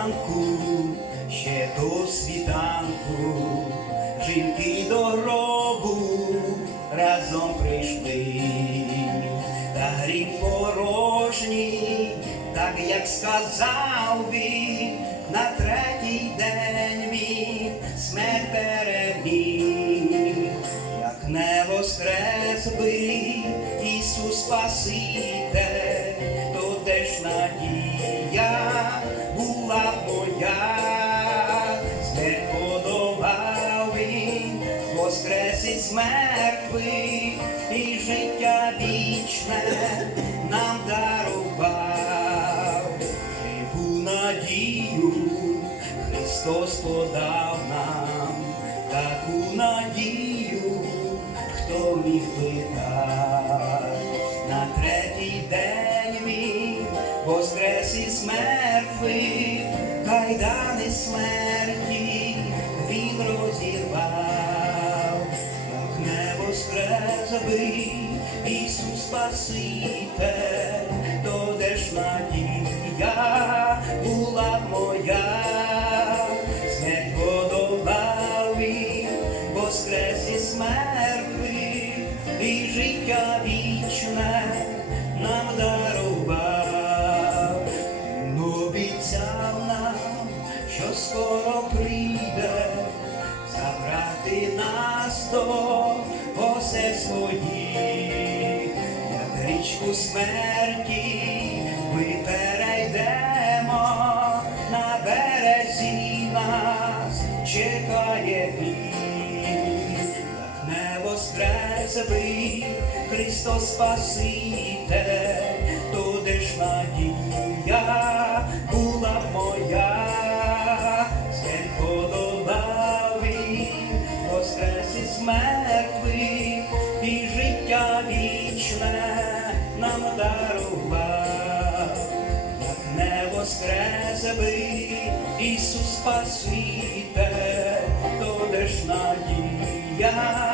ранку, ще до світанку, жінки до гробу разом прийшли, та гріб порожній, так як сказав він, на третій день він смерть переміг, як не воскрес би Ісус Спаситель, то де ж надія мертвих, і життя вічне нам дарував, живу надію, Христос подав нам таку надію, хто міг би дати. На третій день він воскрес із мертвих, кайдани смерті Спаситель, то де ж надія була моя, смерть подолав воскрес із мертвих, і життя вічне нам дарував, Він обіцяв нам, що скоро прийде, забрати нас до осе своїх, річку смерті ми перейдемо, на березі нас. Чекає він, як не воскрес би Христос Спаситель, туди ж надія воскрес Ісус спасіте, то ж надія